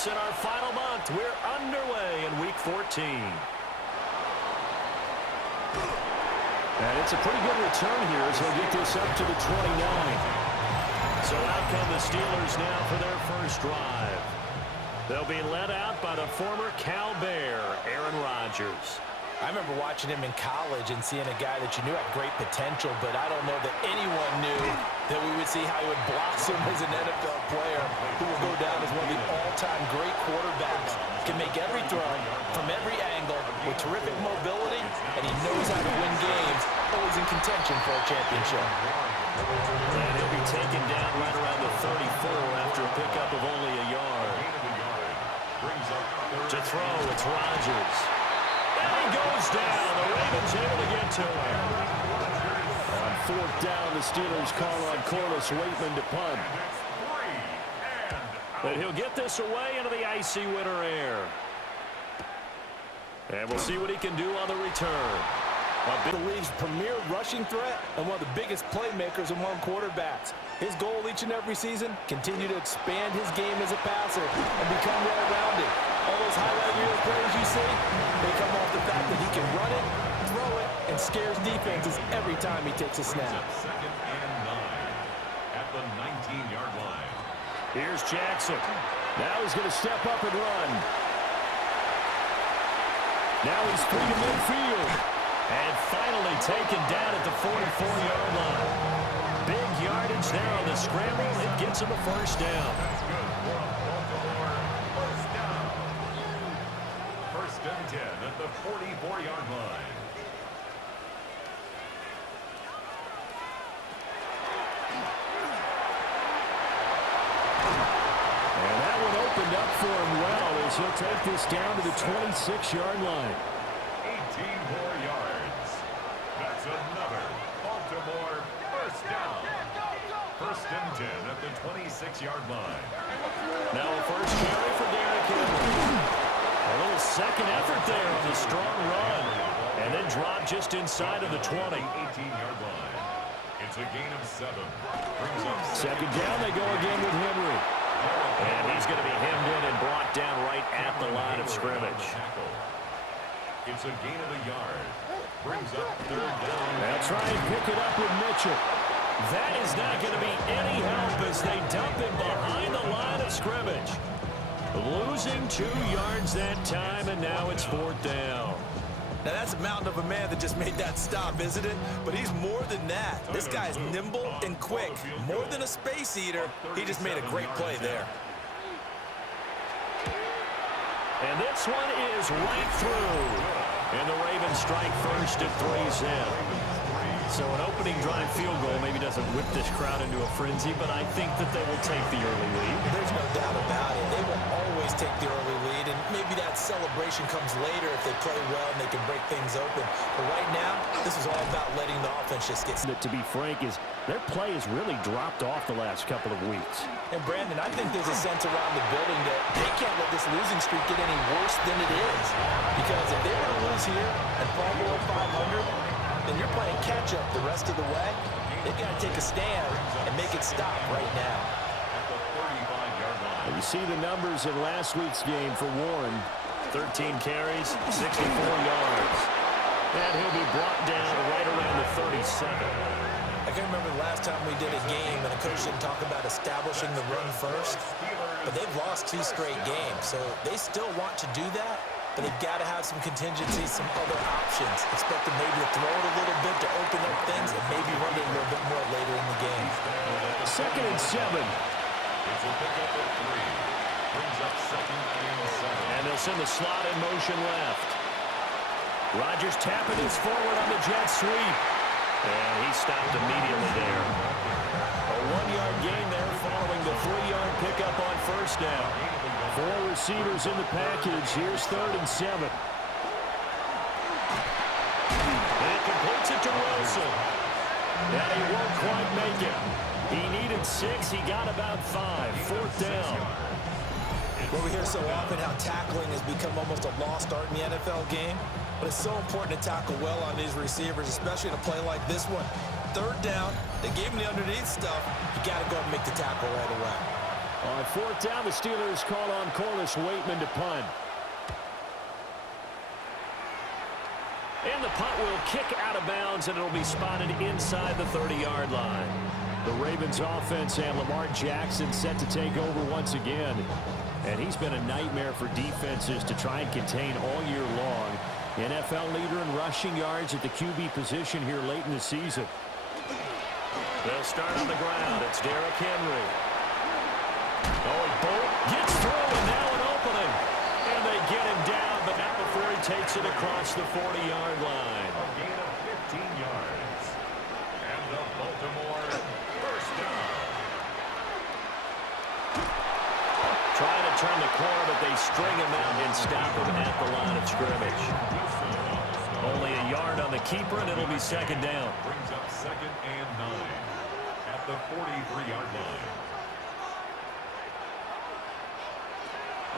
points in our final month. We're underway in Week 14. And it's a pretty good return here as they'll get this up to the 29. So out come the Steelers now for their first drive. They'll be led out by the former Cal Bear, Aaron Rodgers. I remember watching him in college and seeing a guy that you knew had great potential, but I don't know that anyone knew that we would see how he would blossom as an NFL player who will go down as one of the all-time great quarterbacks. Can make every throw from every angle with terrific mobility, and he knows how to win games, always in contention for a championship. And he'll be taken down right around the 34 after a pickup of only a yard. To throw, it's Rodgers. And he goes down. The Ravens able to get to him. On fourth down, the Steelers call on Corliss Waitman to punt. But he'll get this away into the icy winter air. And we'll see what he can do on the return. The league's premier rushing threat and one of the biggest playmakers among quarterbacks. His goal each and every season, continue to expand his game as a passer and become well-rounded. All those highlight reel plays you see, they come off the fact that he can run it, throw it, and scares defenses every time he takes a snap. Second and 9 at the 19-yard line. Here's Jackson. Now he's going to step up and run. Now he's free to midfield. And finally taken down at the 44-yard line. Big yardage there on the scramble. It gets him a first down. First and 10 at the 44-yard line. And that one opened up for him well as he'll take this down to the 26-yard line. 18 more yards. That's another Baltimore first down. First and 10 at the 26-yard line. Now a first carry for Derrick Henry. A little second effort there on the strong run. And then drop just inside of the 20. 18-yard line. It's a gain of 7. Brings up Second down, they go again with Henry. And he's going to be hemmed in and brought down right at the line of scrimmage. It's a gain of a yard. Brings up third down. They'll try and pick it up with Mitchell. That is not going to be any help as they dump him behind the line of scrimmage. Losing 2 yards that time, and now it's fourth down. Now that's a mountain of a man that just made that stop, isn't it? But he's more than that. This guy's nimble and quick. More than a space eater, he just made a great play there. And this one is right through. And the Ravens strike first at 3-zip. So an opening drive field goal maybe doesn't whip this crowd into a frenzy, but I think that they will take the early lead. There's no doubt about it. They will always take the early lead, and maybe that celebration comes later if they play well and they can break things open. But right now, this is all about letting the offense just get... To be frank, is their play has really dropped off the last couple of weeks. And Brandon, I think there's a sense around the building that they can't let this losing streak get any worse than it is. Because if they were to lose here and fall below 500, then you're playing catch-up the rest of the way. They've got to take a stand and make it stop right now. At the 35-yard line. And you see the numbers in last week's game for Warren. 13 carries, 64 yards. And he'll be brought down right around the 37. I can remember the last time we did a game and a coach didn't talk about establishing the run first. But they've lost 2 straight games, so they still want to do that. But they've got to have some contingencies, some other options. Expect them maybe to throw it a little bit to open up things and maybe run it a little bit more later in the game. Second and 7. It's a pickup at 3. Brings up second and 7. And they'll send the slot in motion left. Rodgers tapping his forward on the jet sweep. And he stopped immediately there. A 1-yard gain there following the 3-yard pickup on first down. 4 receivers in the package. Here's third and 7. And it completes it to Wilson. And he won't quite make it. He needed 6. He got about 5. Fourth down. Well, we hear so often how tackling has become almost a lost art in the NFL game. But it's so important to tackle well on these receivers, especially in a play like this one. Third down, they gave him the underneath stuff. You got to go and make the tackle right away. On fourth down, the Steelers call on Corliss Waitman to punt. And the punt will kick out of bounds, and it'll be spotted inside the 30-yard line. The Ravens offense and Lamar Jackson set to take over once again. And he's been a nightmare for defenses to try and contain all year long. NFL leader in rushing yards at the QB position here late in the season. They'll start on the ground. It's Derrick Henry. Bolt gets through, and now an opening. And they get him down, but not before he takes it across the 40-yard line. A gain of 15 yards. And the Baltimore first down. Trying to turn the corner, but they string him out and stop him at the line of scrimmage. Only a yard on the keeper, and it'll be second down. Brings up 2nd and 9 at the 43-yard line.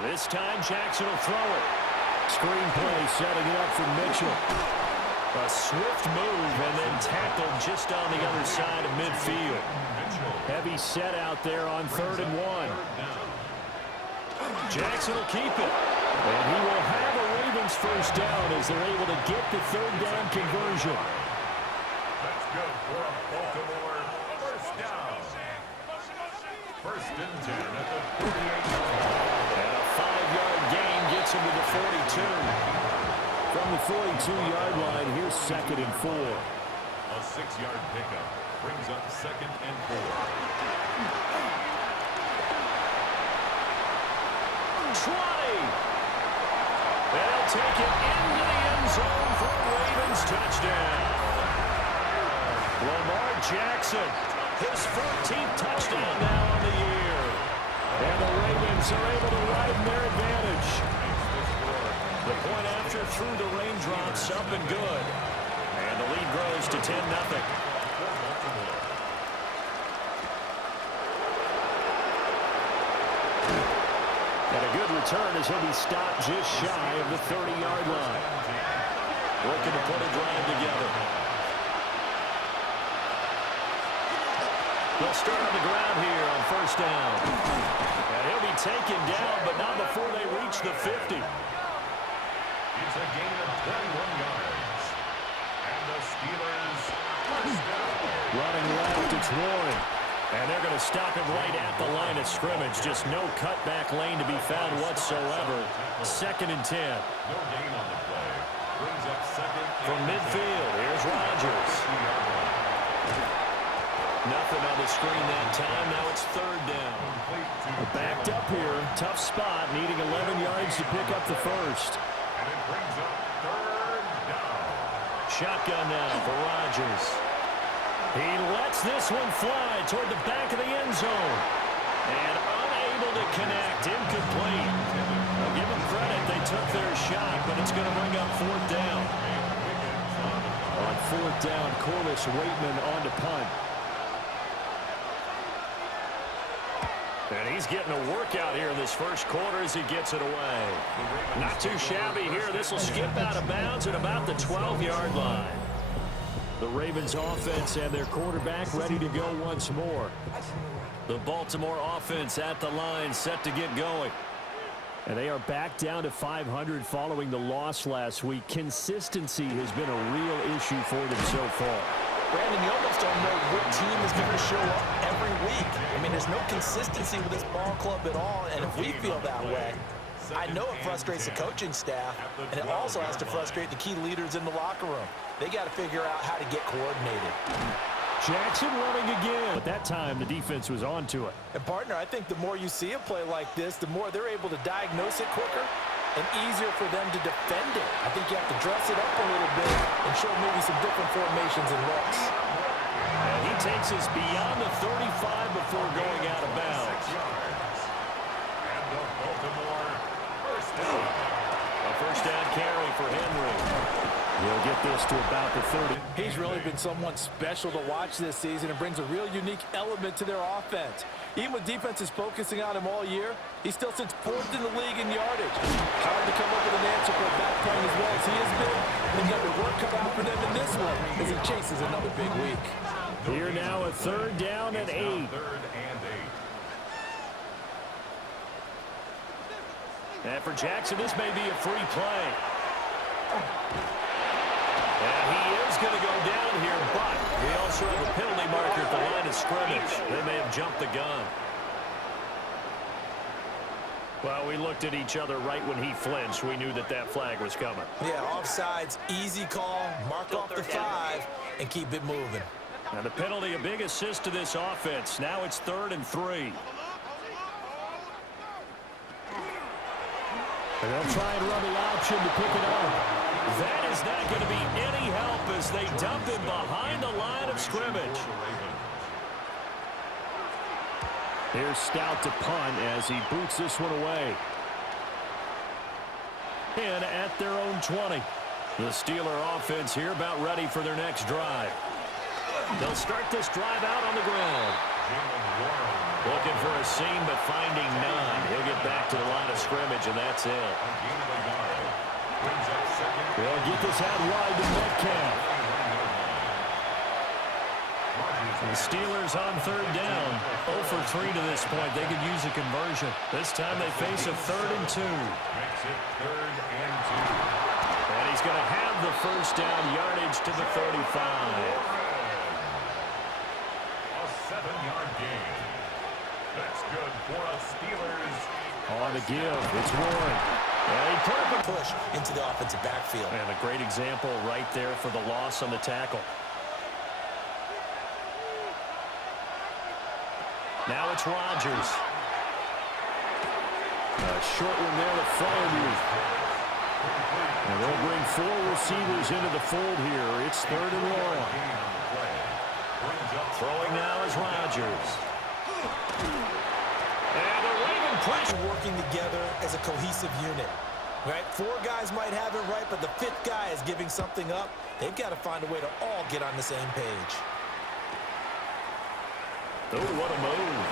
This time, Jackson will throw it. Screen play setting it up for Mitchell. A swift move and then tackled just on the other side of midfield. Heavy set out there on 3rd and 1. Jackson will keep it. And he will have a Ravens first down as they're able to get the 3rd down conversion. That's good for a Baltimore first down. 1st and 10 at the 48-yard line. And a 5-yard gain gets him to the 42. From the 42-yard line, here's 2nd and 4. A 6-yard pickup brings up 2nd and 4. 20. They'll take it into the end zone for a Ravens touchdown. Lamar Jackson, his 14th touchdown now on the year. And the Ravens are able to widen their advantage. The point after through the raindrops, up and good. And the lead grows to 10-0. And a good return as he'll be stopped just shy of the 30-yard line. Looking to put a drive together. They'll start on the ground here on first down. And he'll be taken down, but not before they reach the 50. It's a gain of 21 yards. And the Steelers first down. Running left, it's Warren. And they're going to stop him right at the line of scrimmage. Just no cutback lane to be found whatsoever. 2nd and 10. No gain on the play. Brings up 2nd From midfield, here's Rodgers. Nothing on the screen that time. Now it's 3rd down. Backed up here. Tough spot, needing 11 yards to pick up the first. And it brings up 3rd down. Shotgun now for Rodgers. He lets this one fly toward the back of the end zone. And unable to connect. Incomplete. I'll give them credit. They took their shot, but it's going to bring up 4th down. On 4th down, Corliss Waitman on to punt. And he's getting a workout here in this first quarter as he gets it away. Not too shabby here. This will skip out of bounds at about the 12-yard line. The Ravens offense and their quarterback ready to go once more. The Baltimore offense at the line, set to get going. And they are back down to 500 following the loss last week. Consistency has been a real issue for them so far. Brandon, you almost don't know what team is going to show up every week. I mean, there's no consistency with this ball club at all, and if we feel that way, I know it frustrates the coaching staff, and it also has to frustrate the key leaders in the locker room. They got to figure out how to get coordinated. Jackson running again. But that time, the defense was on to it. And, partner, I think the more you see a play like this, the more they're able to diagnose it quicker and easier for them to defend it. I think you have to dress it up a little bit and show maybe some different formations and looks. And he takes us beyond the 35 before going out of bounds. And the Baltimore first down. A first down carry for Henry. He'll get this to about the 30. He's really been someone special to watch this season and brings a real unique element to their offense. Even with defenses focusing on him all year, he still sits 4th in the league in yardage. Hard to come up with an answer for a back playing as well as he has been. They've got their work cut out for them in this one as he chases another big week. Here now a 3rd down and 8. 3rd and 8. And for Jackson, this may be a free play. And he is going to go down here, but we also have a penalty marker at the line of scrimmage. They may have jumped the gun. Well, we looked at each other right when he flinched. We knew that that flag was coming. Yeah, offsides, easy call, mark off the 5, and keep it moving. And the penalty, a big assist to this offense. Now it's 3rd and 3. And they'll try and run the option to pick it up. That is not going to be any help as they dump him behind the line of scrimmage. Here's Stout to punt as he boots this one away. And at their own 20. The Steeler offense here about ready for their next drive. They'll start this drive out on the ground. Looking for a seam, but finding none. He'll get back to the line of scrimmage, and that's it. They'll get this out wide to Metcalf. The Steelers on 3rd down. 0 for 3 to this point. They could use a conversion. This time they face a 3rd and 2. Makes it 3rd and 2. And he's going to have the first down yardage to the 35. A 7-yard gain. That's good for a Steelers. On the give, it's Warren. And he put up a Push into the offensive backfield. And a great example right there for the loss on the tackle. Now it's Rodgers. A short one there to Freiermuth. And they'll bring 4 receivers into the fold here. It's 3rd and long. Throwing now is Rodgers. And the Raven pressure. Working together as a cohesive unit. Right? 4 guys might have it right, but the 5th guy is giving something up. They've got to find a way to all get on the same page. Oh, what a move.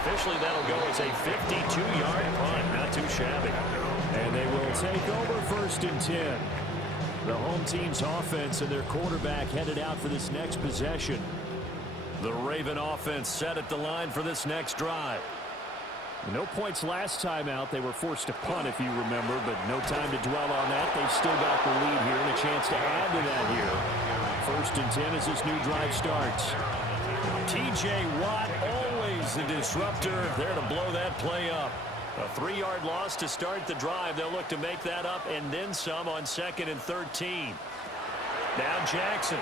Officially, that'll go as a 52-yard punt. Not too shabby. And they will take over 1st and 10. The home team's offense and their quarterback headed out for this next possession. The Raven offense set at the line for this next drive. No points last time out. They were forced to punt, if you remember, but no time to dwell on that. They've still got the lead here and a chance to add to that here. 1st and 10 as this new drive starts. T.J. Watt, always the disruptor, there to blow that play up. A 3-yard loss to start the drive. They'll look to make that up and then some on 2nd and 13. Now Jackson.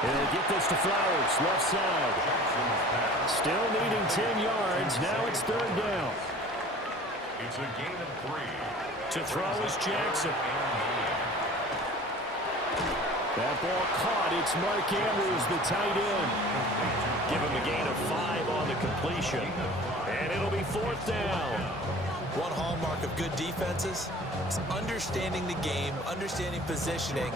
He'll get this to Flowers, left side. Still needing 10 yards. Now it's 3rd down. It's a gain of 3. To throw is Jackson. That ball caught. It's Mark Andrews, the tight end. Give him a gain of 5 on the completion. And it'll be 4th down. One hallmark of good defenses is understanding the game, understanding positioning,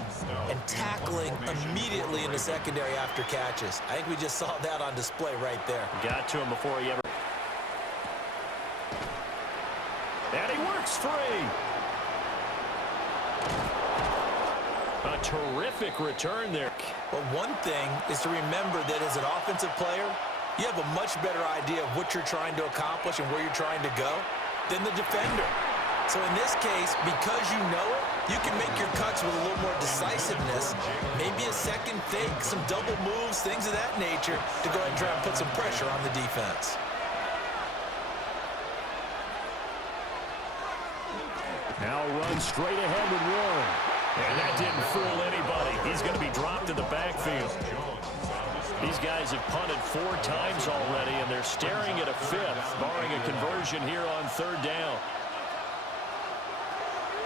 and tackling immediately in the secondary after catches. I think we just saw that on display right there. Got to him before he ever... And he works free. A terrific return there. But one thing is to remember that as an offensive player, you have a much better idea of what you're trying to accomplish and where you're trying to go than the defender. So in this case, because you know it, you can make your cuts with a little more decisiveness, maybe a second fake, some double moves, things of that nature, to go ahead and try and put some pressure on the defense. Now run straight ahead with Warren. And that didn't fool anybody. He's going to be dropped in the backfield. These guys have punted 4 times already, and they're staring at a 5th, barring a conversion here on 3rd down.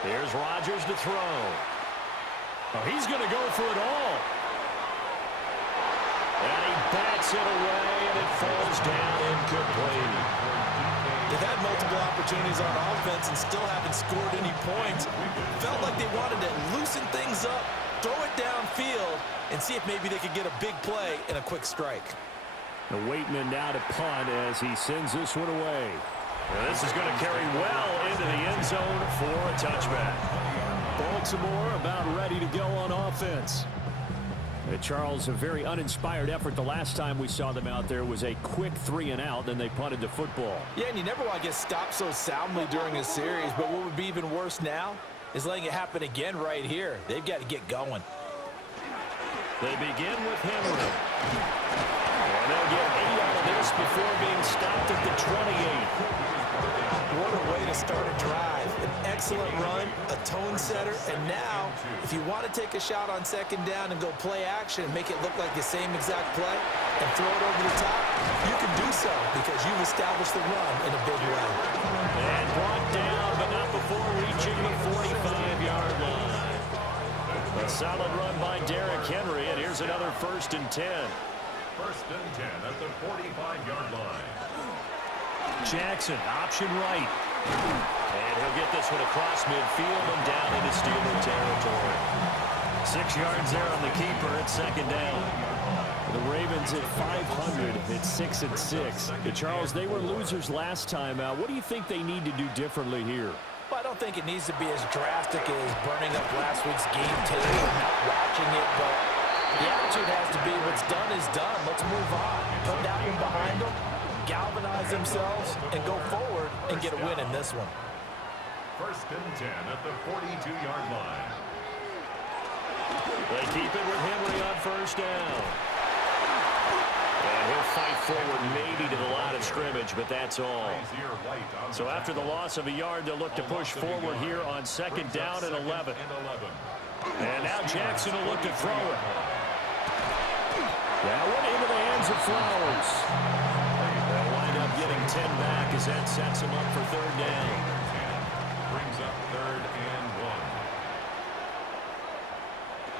Here's Rodgers to throw. Oh, he's going to go for it all. And he bats it away, and it falls down incomplete. They've had multiple opportunities on offense and still haven't scored any points. Felt like they wanted to loosen things up, throw it downfield, and see if maybe they could get a big play and a quick strike. The Waitman now to punt as he sends this one away. And this is going to carry well into the end zone for a touchback. Baltimore about ready to go on offense. Charles, a very uninspired effort. The last time we saw them out there was a quick 3-and-out, then they punted the football. Yeah, and you never want to get stopped so soundly during a series, but what would be even worse now is letting it happen again right here. They've got to get going. They begin with Henry. And they'll get 8 out of this before being stopped at the 28. What a way to start a drive. An excellent run, a tone setter, and now, if you want to take a shot on second down and go play action and make it look like the same exact play and throw it over the top, you can do so because you've established the run in a big way. And brought down, but not before reaching the 45-yard line. A solid run by Derrick Henry, and here's another 1st and 10. 1st and 10 at the 45-yard line. Jackson, option right. And he'll get this one across midfield and down into Steeler territory. 6 yards there on the keeper at 2nd down. The Ravens at 500 at 6-6. Charles, they were losers last time out. What do you think they need to do differently here? Well, I don't think it needs to be as drastic as burning up last week's game tape or not watching it, but the attitude has to be what's done is done. Let's move on. Put that one behind them, galvanize themselves, and go forward and get a win in this one. 1st and 10 at the 42-yard line. They keep it with Henry on 1st down. And he'll fight forward maybe to the line of scrimmage, but that's all. So after the loss of a yard, they'll look to push forward here on 2nd down and 11. And now Jackson will look to throw it. That one into the hands of Flowers. They'll wind up getting 10 back as that sets them up for 3rd down. Brings up 3rd and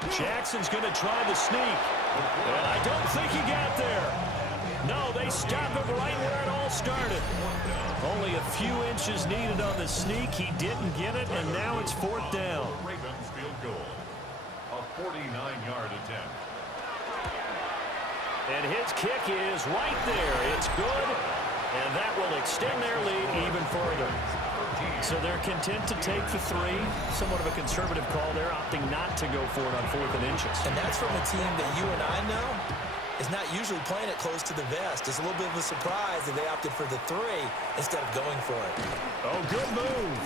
1. Jackson's going to try the sneak. And I don't think he got there. No, they stop him right where it all started. Only a few inches needed on the sneak. He didn't get it, and now it's 4th down. Ravens field goal. A 49-yard attempt. And his kick is right there. It's good, and that will extend their lead even further. So they're content to take the 3. Somewhat of a conservative call there, opting not to go for it on 4th and inches. And that's from a team that you and I know is not usually playing it close to the vest. It's a little bit of a surprise that they opted for the 3 instead of going for it. Oh, good move.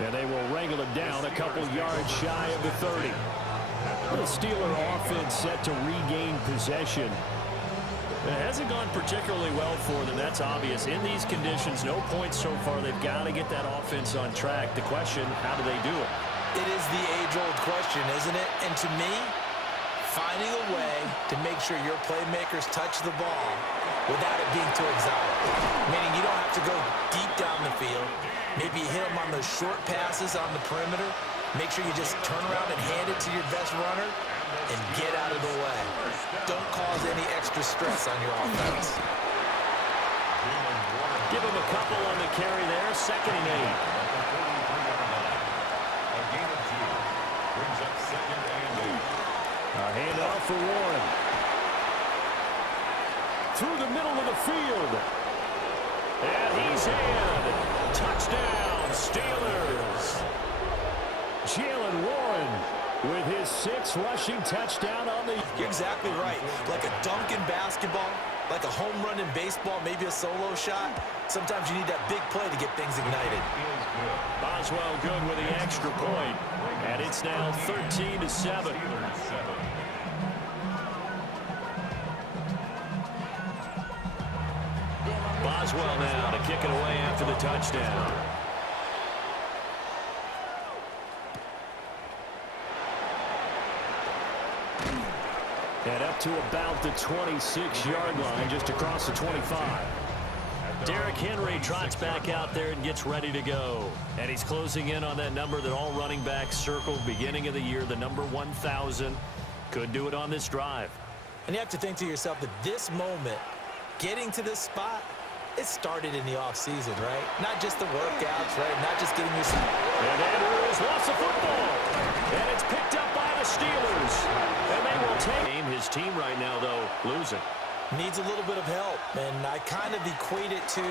And they will wrangle it down a couple yards shy of the 30. The Steeler offense set to regain possession. It hasn't gone particularly well for them. That's obvious. In these conditions, no points so far. They've got to get that offense on track. The question, how do they do it? It is the age-old question, isn't it? And to me, finding a way to make sure your playmakers touch the ball without it being too exotic. Meaning you don't have to go deep down the field. Maybe hit them on those short passes on the perimeter. Make sure you just turn around and hand it to your best runner and get out of the way. Don't cause any extra stress on your offense. Give him a couple on the carry there. 2nd and 8. A gain of 2. Brings up 2nd and 8. A handoff for Warren. Through the middle of the field. And he's in. Touchdown, Steelers. Jalen Warren with his 6th rushing touchdown on the... You're exactly right. Like a dunk in basketball, like a home run in baseball, maybe a solo shot. Sometimes you need that big play to get things ignited. Boswell good with the extra point. And it's now 13-7. Boswell now to kick it away after the touchdown. And up to about the 26-yard line, just across the 25. Derrick Henry trots back out there and gets ready to go. And he's closing in on that number that all running backs circled beginning of the year, the number 1,000. Could do it on this drive. And you have to think to yourself that this moment, getting to this spot, it started in the offseason, right? Not just the workouts, right? Not just getting you some... And Andrews lost the football. And it's picked up by the Steelers. And they will take his team right now, though, losing. Needs a little bit of help. And I kind of equate it to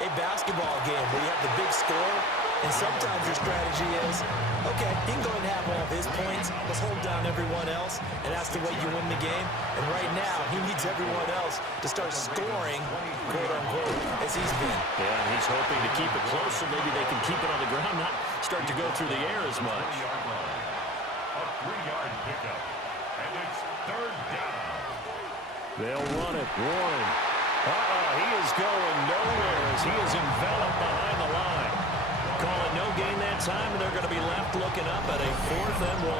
a basketball game where you have the big score And sometimes your strategy is, okay, he can go and have all of his points. Let's hold down everyone else, and that's the way you win the game. And right now, he needs everyone else to start scoring, quote-unquote, as he's been. Yeah, and he's hoping to keep it close so maybe they can keep it on the ground, not start to go through the air as much. A 3-yard pickup, and it's 3rd down. They'll run it. Warren. He is going nowhere as he is enveloped behind the line. Call it no gain that time, and they're going to be left looking up at a 4th and 1.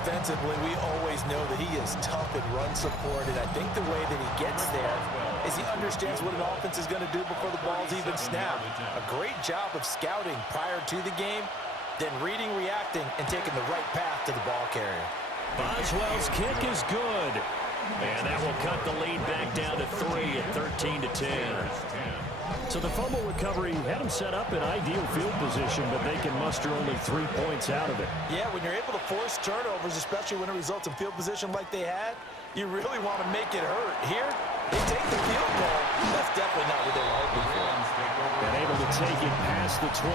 Defensively, we always know that he is tough in run support, and I think the way that he gets there is he understands what an offense is going to do before the ball's even snapped. A great job of scouting prior to the game, then reading, reacting, and taking the right path to the ball carrier. Boswell's kick is good. And that will cut the lead back down to 3 at 13-10. So the fumble recovery had them set up in ideal field position, but they can muster only 3 points out of it. Yeah, when you're able to force turnovers, especially when it results in field position like they had, you really want to make it hurt. Here, they take the field goal. That's definitely not what they were hoping for. And able to take it past the 25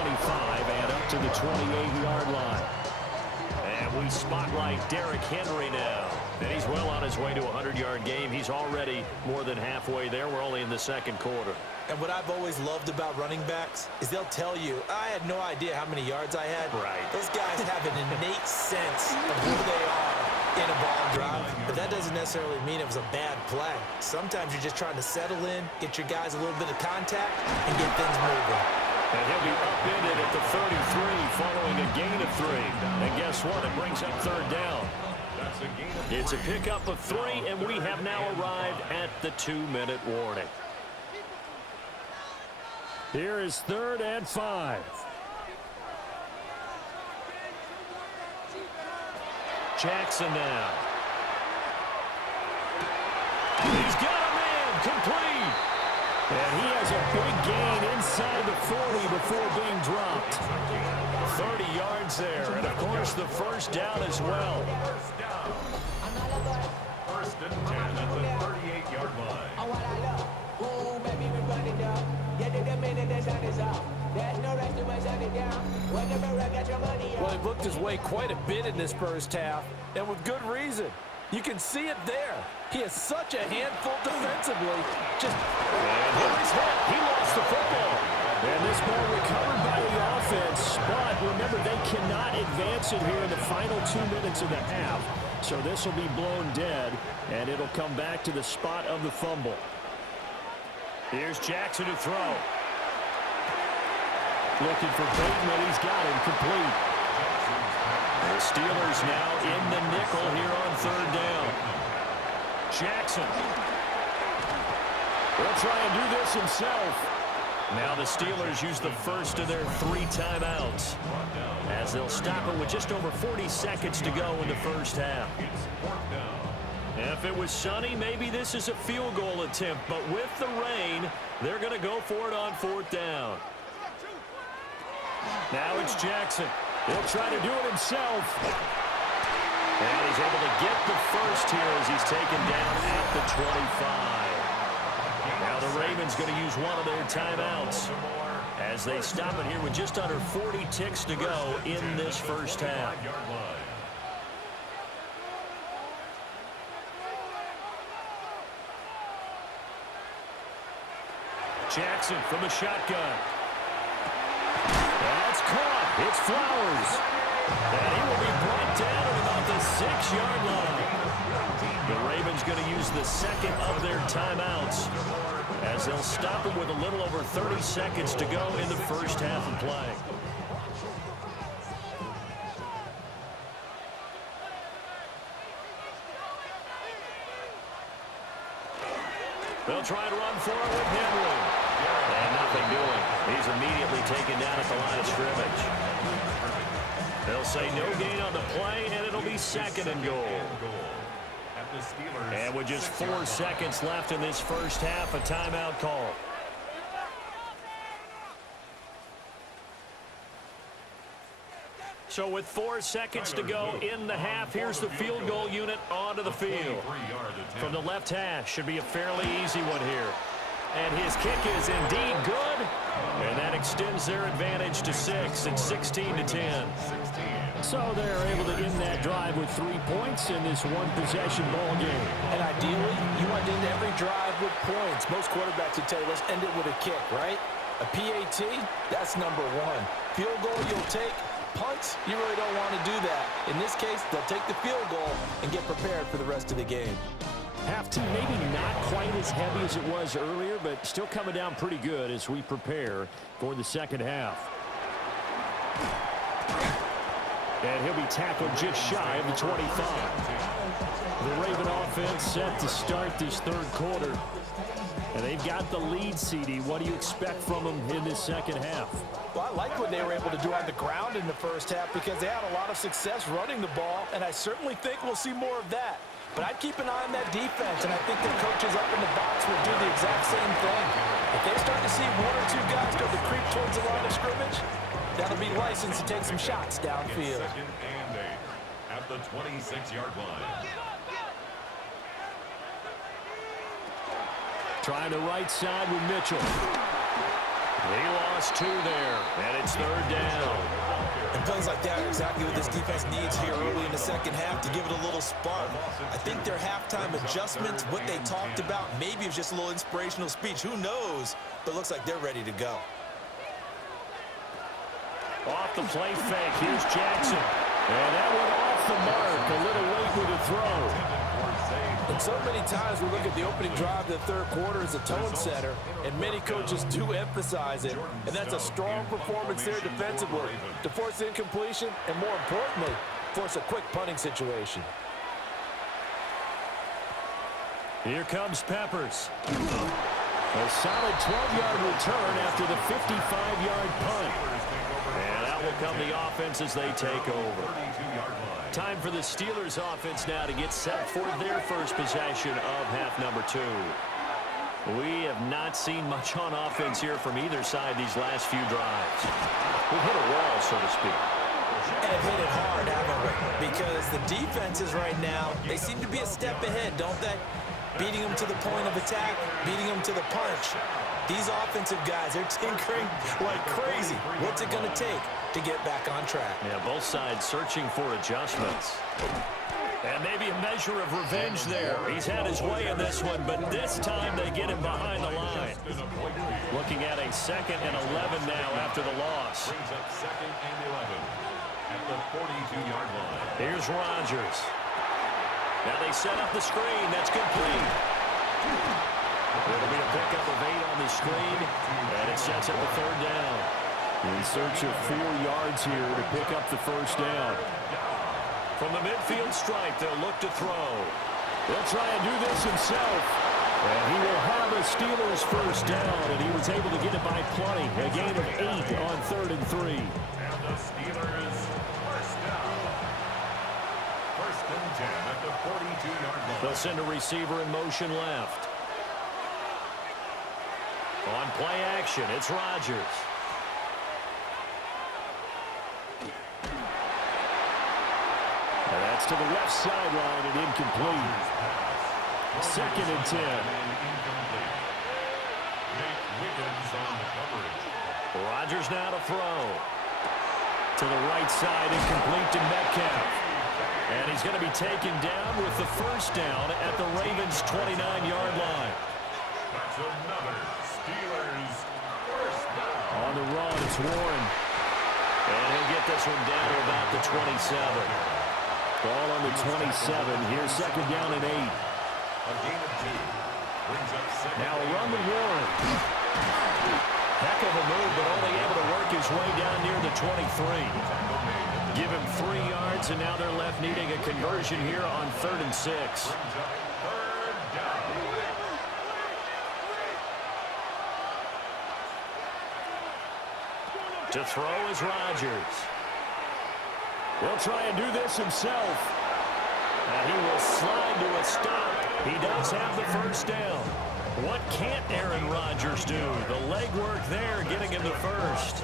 and up to the 28-yard line. And we spotlight Derrick Henry now. And he's well on his way to a 100-yard game. He's already more than halfway there. We're only in the second quarter. And what I've always loved about running backs is they'll tell you, I had no idea how many yards I had. Right. Those guys have an innate sense of who they are in a ball drive, but that doesn't necessarily mean it was a bad play. Sometimes you're just trying to settle in, get your guys a little bit of contact, and get things moving. And he'll be upended at the 33 following a gain of 3. And guess what? It brings up 3rd down. It's a pickup of 3, and we have now arrived at the 2-minute warning. Here is 3rd and 5. Jackson now. He's got a man complete. And he has a big gain inside the 40 before being dropped. 30 yards there, and of course the first down as well. 1st and 10 at the 38-yard line. Well, he booked his way quite a bit in this first half, and with good reason. You can see it there. He is such a handful defensively. Just Henry's hit. He lost the football. And this ball recovered by the offense. But remember, they cannot advance it here in the final 2 minutes of the half. So this will be blown dead, and it'll come back to the spot of the fumble. Here's Jackson to throw. Looking for Bateman. He's got him complete. The Steelers now in the nickel here on 3rd down. Jackson. He'll try and do this himself. Now the Steelers use the first of their 3 timeouts as they'll stop it with just over 40 seconds to go in the first half. If it was sunny, maybe this is a field goal attempt, but with the rain, they're going to go for it on 4th down. Now it's Jackson. He'll try to do it himself. And he's able to get the first here as he's taken down at the 25. Now the Ravens going to use one of their timeouts as they stop it here with just under 40 ticks to go in this first half. Jackson from the shotgun. That's caught. It's Flowers. And he will be brought down at about the 6-yard line. The Ravens going to use the second of their timeouts as they'll stop it with a little over 30 seconds to go in the first half of play. They'll try to run for it with Henry. And nothing doing. He's immediately taken down at the line of scrimmage. They'll say no gain on the play, and it'll be 2nd and goal. And with just 4 seconds left in this first half, a timeout call. So with 4 seconds to go in the half, here's the field goal unit onto the field. From the left hash, should be a fairly easy one here. And his kick is indeed good. And that extends their advantage to 6. It's 16-10. So they're able to end that drive with 3 points in this one-possession ball game. And ideally, you want to end every drive with points. Most quarterbacks would tell you, let's end it with a kick, right? A PAT, that's number 1. Field goal you'll take. Punts, you really don't want to do that. In this case, they'll take the field goal and get prepared for the rest of the game. Half team maybe not quite as heavy as it was earlier, but still coming down pretty good as we prepare for the second half. And he'll be tackled just shy of the 25. The Raven offense set to start this third quarter. And they've got the lead, CD. What do you expect from them in this second half? Well, I like what they were able to do on the ground in the first half because they had a lot of success running the ball, and I certainly think we'll see more of that. But I'd keep an eye on that defense, and I think the coaches up in the box will do the exact same thing. If they start to see 1 or 2 guys start to creep towards the line of scrimmage, that'll be licensed to take some shots downfield. Second and 8 at the 26-yard line. Trying the right side with Mitchell. He lost 2 there, and it's third down. And plays like that are exactly what this defense needs here early in the second half to give it a little spark. I think their halftime adjustments, what they talked about, maybe it was just a little inspirational speech. Who knows? But it looks like they're ready to go. Off the play fake, here's Jackson. And that went off the mark. A little late with the throw. And so many times we look at the opening drive of the third quarter as a tone setter, and many coaches do emphasize it. And that's a strong performance there defensively to force incompletion and, more importantly, force a quick punting situation. Here comes Peppers. A solid 12-yard return after the 55-yard punt. And out will come the offense as they take over. Time for the Steelers offense now to get set for their first possession of half number 2. We have not seen much on offense here from either side these last few drives. We've hit a wall, so to speak. And hit it hard, haven't we? Because the defenses right now, they seem to be a step ahead, don't they? Beating them to the point of attack, beating them to the punch. These offensive guys, they're tinkering like crazy. What's it going to take to get back on track? Yeah, both sides searching for adjustments. And maybe a measure of revenge there. He's had his way in this one, but this time they get him behind the line. Looking at a 2nd and 11 now after the loss. Brings up 2nd and 11 at the 42-yard line. Here's Rodgers. Now they set up the screen. That's complete. It'll be a pickup of 8 on the screen, and it sets up a third down. In search of 4 yards here to pick up the first down. From the midfield stripe, they'll look to throw. He'll try and do this himself. And he will have a Steelers first down, and he was able to get it by plenty. A gain of 8 on 3rd and 3. And the Steelers first down. 1st and 10 at the 42-yard line. They'll send a receiver in motion left. On play action, it's Rodgers. And that's to the left sideline and incomplete. 2nd and 10. Nate Wiggins on the coverage. Rodgers now to throw. To the right side, incomplete to Metcalf. And he's going to be taken down with the first down at the Ravens' 29-yard line. That's another Steelers first down. On the run, it's Warren. And he'll get this one down to about the 27. Ball on the 27. Here's 2nd down and 8. A gain of 2. Brings up 2nd. Now a run to Warren. Heck of a move, but only able to work his way down near the 23. Give him 3 yards, and now they're left needing a conversion here on 3rd and 6. Brings up 3rd down. To throw is Rodgers. He'll try and do this himself. And he will slide to a stop. He does have the first down. What can't Aaron Rodgers do? The legwork there getting him the first.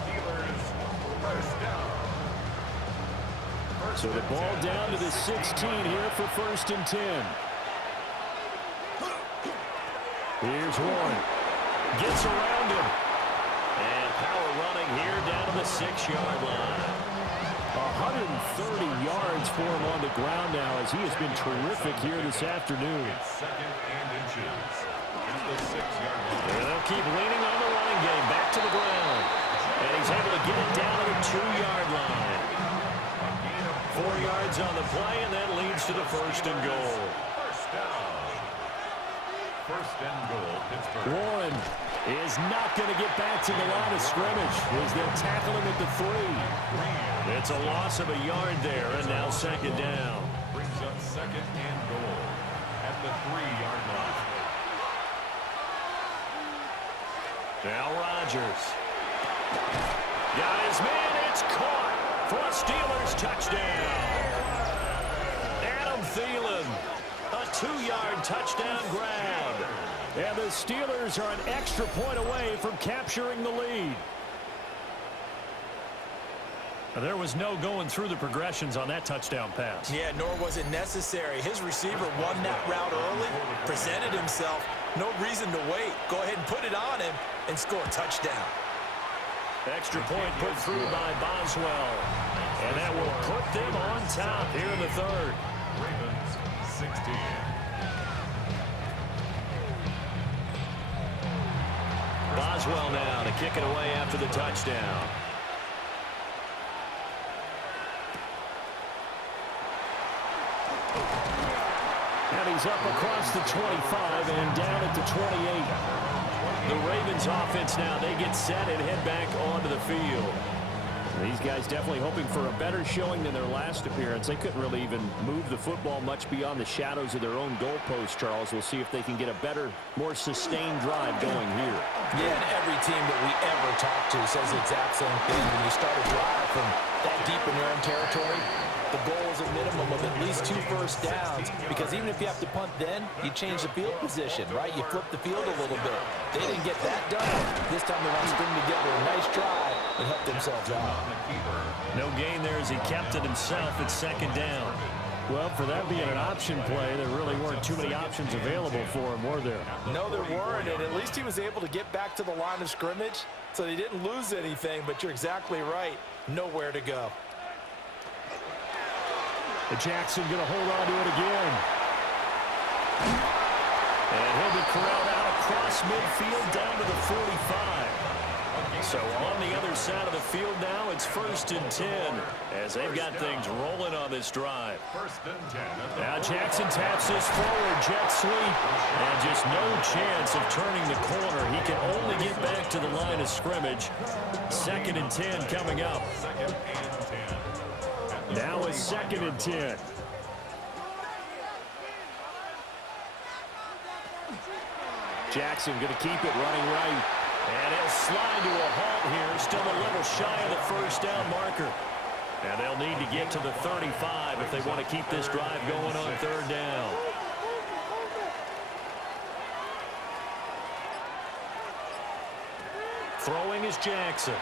So the ball down to the 16 here for 1st and 10. Here's Warren. Gets around him. And power run the 6-yard line. 130 yards for him on the ground now as he has been terrific here this afternoon. Second and inches. At the 6-yard line. And they'll keep leaning on the running game. Back to the ground. And he's able to get it down to the 2-yard line. 4 yards on the play, and that leads to the 1st and goal. First down. 1st and goal, Pittsburgh. Warren is not going to get back to the line of scrimmage as they'll tackle him at the 3. It's a loss of a yard there, and now 2nd down. Brings up 2nd and goal at the 3-yard line. Now Rodgers. Got his man, it's caught for a Steelers touchdown. Adam Thielen, a 2-yard touchdown grab. And the Steelers are an extra point away from capturing the lead. There was no going through the progressions on that touchdown pass. Yeah, nor was it necessary. His receiver won that route early, presented himself. No reason to wait. Go ahead and put it on him and score a touchdown. Extra point put through by Boswell. And that will put them on top here in the 3rd. Ravens 16. Boswell now to kick it away after the touchdown. And he's up across the 25 and down at the 28. The Ravens offense now, they get set and head back onto the field. These guys definitely hoping for a better showing than their last appearance. They couldn't really even move the football much beyond the shadows of their own goalpost, Charles. We'll see if they can get a better, more sustained drive going here. Yeah, and every team that we ever talk to says the exact same thing. When you start a drive from that deep in your own territory, the goal is a minimum of at least 2 first downs, because even if you have to punt then, you change the field position, right? You flip the field a little bit. They didn't get that done. This time they want to string together a nice drive and help themselves out. No gain there as he kept it himself at 2nd down. Well, for that being an option play, there really weren't too many options available for him, were there? No, there weren't, and at least he was able to get back to the line of scrimmage, so they didn't lose anything, but you're exactly right. Nowhere to go. Jackson going to hold on to it again. And he'll be corralled out across midfield down to the 45. So on the other side of the field now, it's 1st and 10 as they've got things rolling on this drive. 1st and 10. Now Jackson taps this forward, jet sweep, and just no chance of turning the corner. He can only get back to the line of scrimmage. 2nd and 10 coming up. 2nd and 10. Now it's 2nd and 10. Jackson going to keep it running right. And he'll slide to a halt here, still a little shy of the 1st down marker. And they'll need to get to the 35 if they want to keep this drive going on 3rd down. Throwing is Jackson.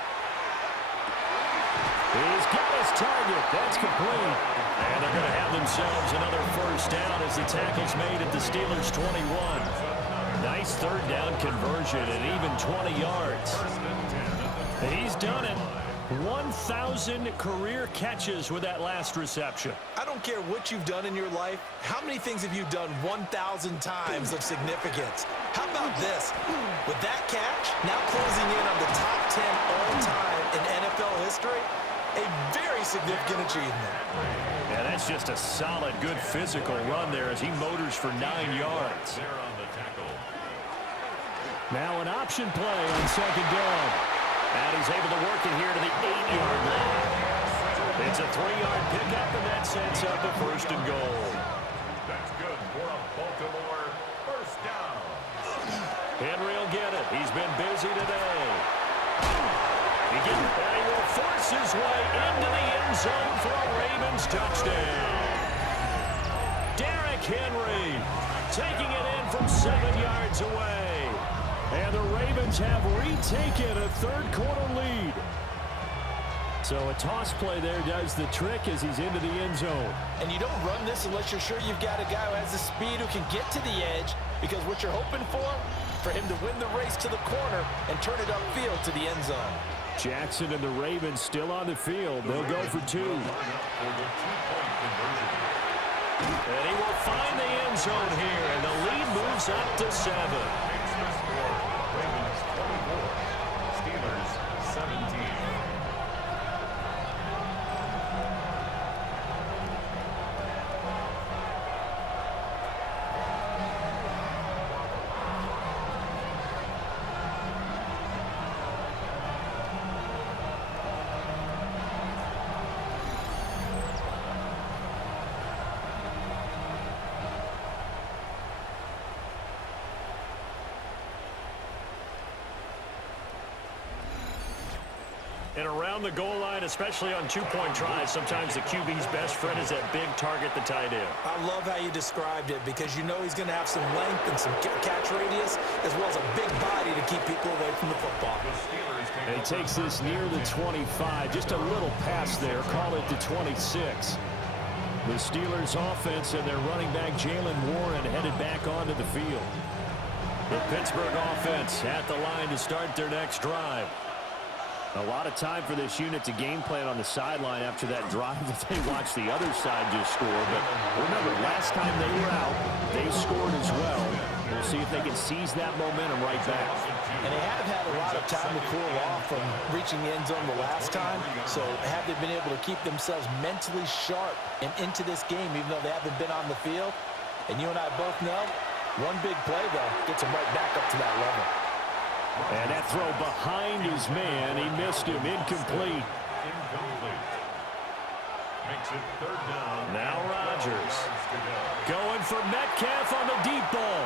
He's got his target. That's complete. And they're going to have themselves another 1st down as the tackle's made at the Steelers' 21. Nice 3rd down conversion and even 20 yards. He's done it. 1,000 career catches with that last reception. I don't care what you've done in your life. How many things have you done 1,000 times of significance? How about this? With that catch, now closing in on the top 10 all-time in NFL history, a very significant achievement. Yeah, that's just a solid, good physical run there as he motors for 9 yards. There on the tackle. Now an option play on 2nd down. And he's able to work it here to the 8-yard line. It's a 3-yard pickup, and that sets up a 1st and goal. That's good for a Baltimore 1st down. Henry will get it. He's been busy today. And he will force his way into the end zone for a Ravens touchdown. Derrick Henry taking it in from 7 yards away. And the Ravens have retaken a 3rd quarter lead. So a toss play there does the trick as he's into the end zone. And you don't run this unless you're sure you've got a guy who has the speed who can get to the edge, because what you're hoping for him to win the race to the corner and turn it upfield to the end zone. Jackson and the Ravens still on the field. They'll go for 2. And he will find the end zone here, and the lead moves up to 7. Ravens 24, Steelers 17. And around the goal line, especially on two-point tries, sometimes the QB's best friend is that big target, the tight end. I love how you described it because you know he's going to have some length and some catch radius as well as a big body to keep people away from the football. And he takes this near the 25. Just a little pass there. Call it the 26. The Steelers offense and their running back Jaylen Warren headed back onto the field. The Pittsburgh offense at the line to start their next drive. A lot of time for this unit to game plan on the sideline after that drive that they watched the other side just score. But remember, last time they were out, they scored as well. We'll see if they can seize that momentum right back. And they have had a lot of time to cool off from reaching the end zone the last time. So have they been able to keep themselves mentally sharp and into this game even though they haven't been on the field? And you and I both know, one big play, though, gets them right back up to that level. And that throw behind his man. He missed him. Incomplete. Makes it 3rd down. Now Rodgers going for Metcalf on the deep ball.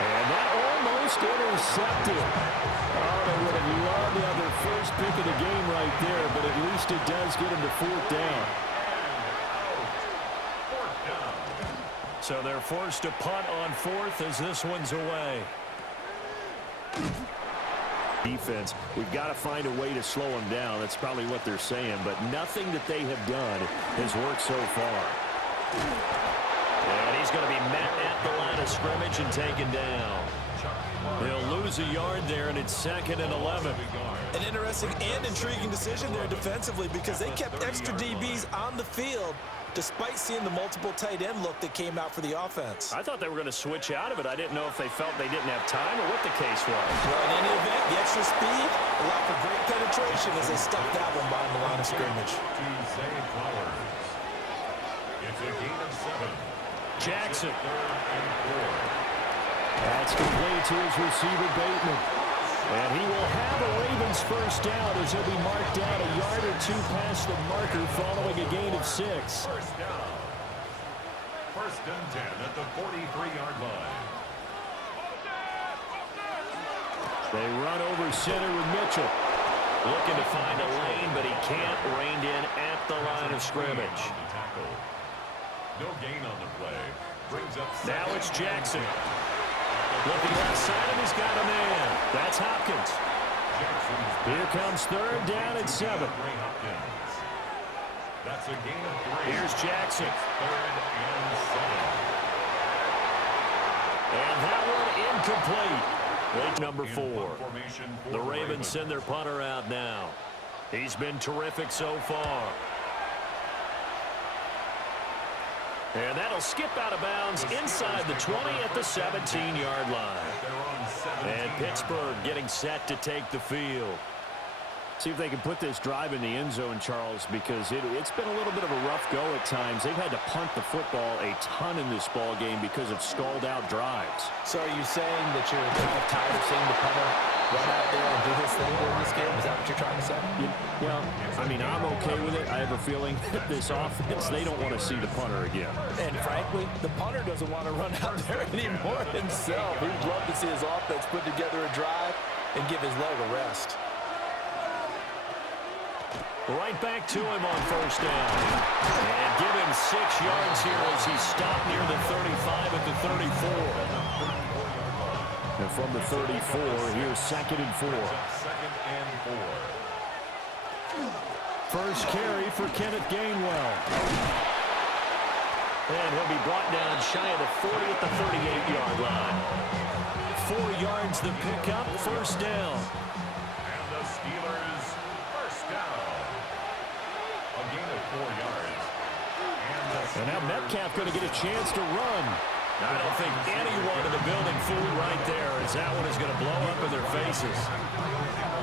And that almost intercepted. Oh, they would have loved to have their first pick of the game right there, but at least it does get them to 4th down. So they're forced to punt on 4th as this one's away. Defense, we've got to find a way to slow them down. That's probably what they're saying, but nothing that they have done has worked so far. And he's going to be met at the line of scrimmage and taken down. They'll lose a yard there, and it's 2nd and 11. An interesting and intriguing decision there defensively because they kept extra DBs on the field despite seeing the multiple tight end look that came out for the offense. I thought they were going to switch out of it. I didn't know if they felt they didn't have time or what the case was. Well, in any event, the extra speed allowed for great penetration as they stuffed that one behind the line of scrimmage. To Zay Flowers. It's a gain of 7. Jackson. 3rd and 4. That's complete to his receiver, Bateman. And he will have a Ravens first down as he'll be marked down a yard or 2 past the marker following a gain of 6. First down. 1st and 10 at the 43-yard line. They run over center with Mitchell. Looking to find a lane, but he can't. Reined in at the line of scrimmage. No gain on the play. Brings up Now it's Jackson. Looking left side, and he's got a man. That's Hopkins. Here comes 3rd down and 7. That's a gain of 3. Here's Jackson. 3rd and 7. And that one incomplete. Late number 4. The The Ravens send their punter out now. He's been terrific so far. And that'll skip out of bounds inside the 20 at the 17-yard line. And Pittsburgh getting set to take the field. See if they can put this drive in the end zone, Charles, because it's been a little bit of a rough go at times. They've had to punt the football a ton in this ball game because of stalled-out drives. So are you saying that you're kind of tired of seeing the punter run out there and do his thing during this game? Is that what you're trying to say? Well, I mean, I'm okay with it. I have a feeling that this offense, they don't want to see the punter again. And frankly, the punter doesn't want to run out there anymore himself. He'd love to see his offense put together a drive and give his leg a rest. Right back to him on 1st down. And give him 6 yards here as he stopped near the 35 at the 34. And from the 34, here's 2nd and 4. 2nd and 4. First carry for Kenneth Gainwell. And he'll be brought down shy of the 40 at the 38-yard line. 4 yards the pickup, 1st down. And the Metcalf going to get a chance to run. I don't think anyone in the building fooled right there, as that one is going to blow up in their faces.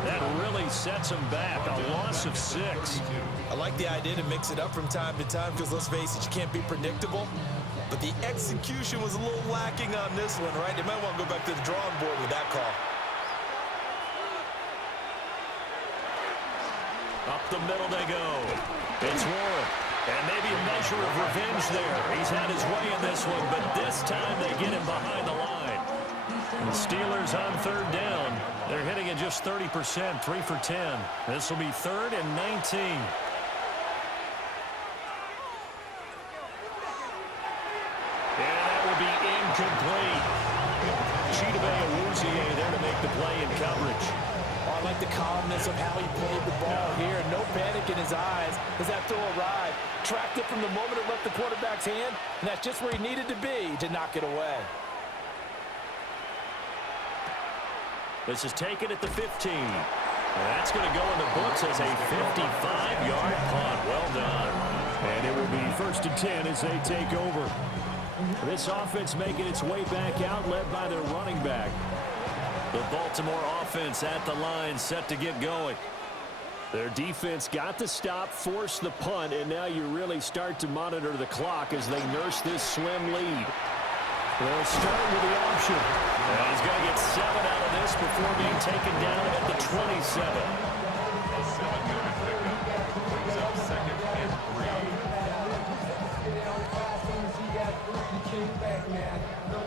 That really sets them back. A loss of 6. I like the idea to mix it up from time to time because, let's face it, you can't be predictable. But the execution was a little lacking on this one, right? They might want to go back to the drawing board with that call. Up the middle they go. It's Warren. And maybe a measure of revenge there. He's had his way in this one, but this time they get him behind the line. The Steelers on 3rd down. They're hitting at just 30%, 3 for 10. This will be 3rd and 19. And that will be incomplete. Chidobe Awuzie there to make the play in coverage. I like the calmness of how he played the ball here. No panic in his eyes as that throw arrived. Tracked it from the moment it left the quarterback's hand, and that's just where he needed to be to knock it away. This is taken at the 15. That's going to go in the books as a 55-yard punt. Well done. And it will be 1st and 10 as they take over. This offense making its way back out, led by their running back. The Baltimore offense at the line, set to get going. Their defense got the stop, forced the punt, and now you really start to monitor the clock as they nurse this slim lead. They'll start with the option. And he's going to get 7 out of this before being taken down at the 27. A 7-yard pickup brings up 2nd and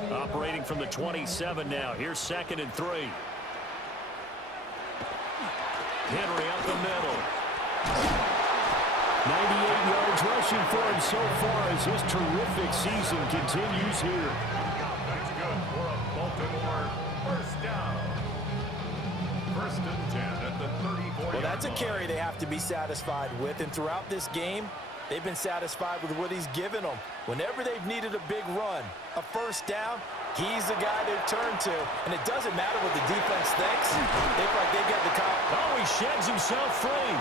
3. Operating from the 27 now. Here's 2nd and 3. Henry up the middle. 98 yards rushing for him so far as his terrific season continues here. That's good for a Baltimore 1st down. 1st and 10 at the 34-yard Well, that's a line. carry they have to be satisfied with, and throughout this game, they've been satisfied with what he's given them. Whenever they've needed a big run, a 1st down, he's the guy they've turned to. And it doesn't matter what the defense thinks. They feel like they've got the call. Oh, he sheds himself free.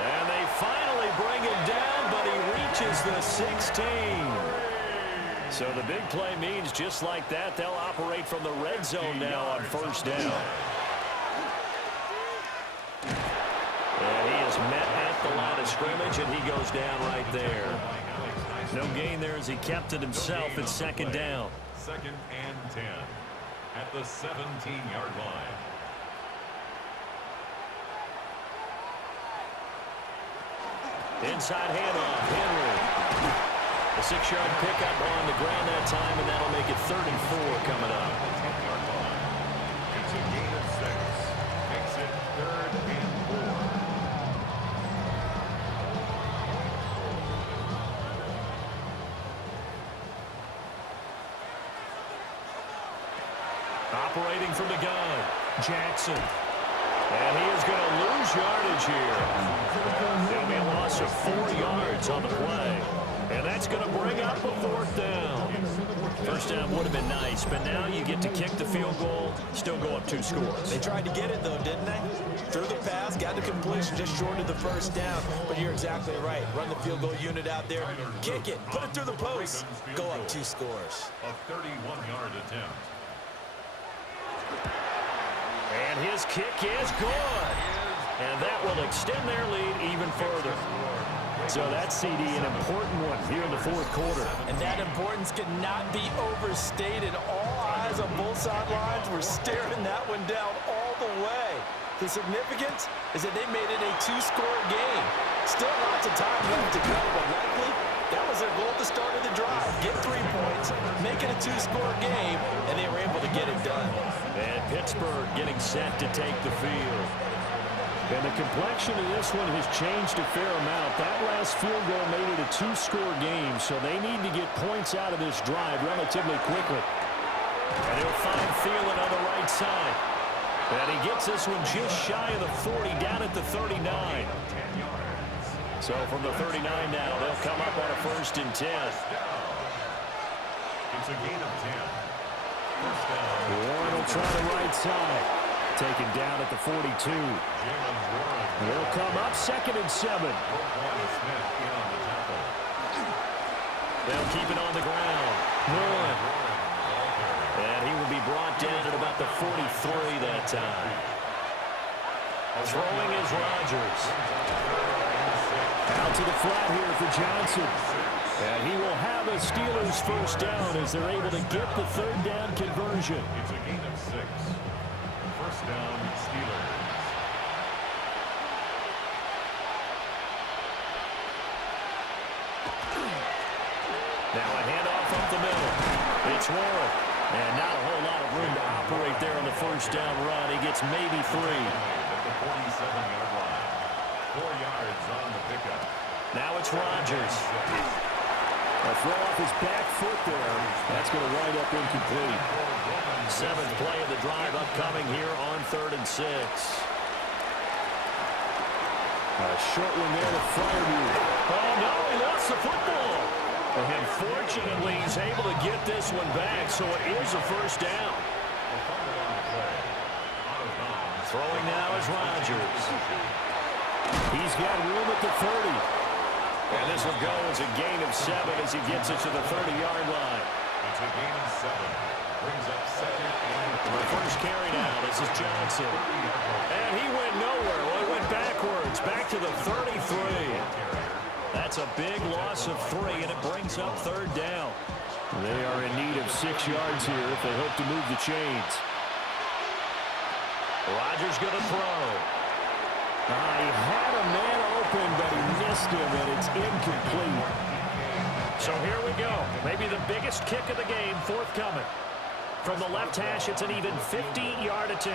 And they finally bring him down, but he reaches the 16. So the big play means just like that, they'll operate from the red zone now on 1st down. And he is met at the line of scrimmage, and he goes down right there. No gain there as he kept it himself at 2nd down. 2nd and 10 at the 17-yard line. Inside handoff, Henry. A 6-yard pickup on the ground that time, and that'll make it 3rd and 4 coming up. 10-yard line. It's a gain of 6. Makes it 3rd and 4. Operating from the gun, Jackson. And he is going to lose yardage here. There'll be a loss of 4 yards on the play. And that's going to bring up a 4th down. 1st down would have been nice, but now you get to kick the field goal, still go up 2 scores. They tried to get it, though, didn't they? Threw the pass, got the completion, just short of the 1st down. But you're exactly right. Run the field goal unit out there, kick it, put it through the post, go up 2 scores. A 31-yard attempt. And his kick is good. And that will extend their lead even further. So that CD, an important one here in the 4th quarter. And that importance cannot be overstated. All eyes on both sidelines were staring that one down all the way. The significance is that they made it a 2-score game. Still lots of time left to go, but likely that was their goal at the start of the drive. Get 3 points, make it a 2-score game, and they were able to get it done. And Pittsburgh getting set to take the field. And the complexion of this one has changed a fair amount. That last field goal made it a 2-score game, so they need to get points out of this drive relatively quickly. And he'll find Thielen on the right side. And he gets this one just shy of the 40, down at the 39. So from the 39 now, they'll come up on a 1st and 10. It's a gain of 10. 1st down. Warren will try the right side. Taken down at the 42. They'll come up 2nd and 7. They'll keep it on the ground. 1. And he will be brought down at about the 43 that time. Throwing is Rodgers. Out to the flat here for Johnson. And he will have a Steelers first down as they're able to get the third down conversion. It's a gain of 6. First down, Steelers. Now a handoff up the middle. It's Warren. And not a whole lot of room to operate there on the first down run. He gets maybe 3. At the 47-yard line. 4 yards on the pickup. Now it's Rodgers. A throw off his back foot there. That's going to wind up incomplete. 7th play of the drive upcoming here on 3rd and 6. A short one there to Freiermuth. Oh, no, he lost the football. And fortunately, he's able to get this one back, so it is a first down. Throwing now is Rodgers. He's got room at the 30. And this will go as a gain of 7 as he gets it to the 30-yard line. It's a gain of 7. Brings up 2nd and 3. The first carry now. This is Johnson. And he went nowhere. Well, he went backwards. Back to the 33. That's a big loss of 3, and it brings up 3rd down. They are in need of 6 yards here if they hope to move the chains. Rodgers going to throw. He had a man open, but he missed him, and it's incomplete. So here we go. Maybe the biggest kick of the game forthcoming. From the left hash, it's an even 50-yard attempt. A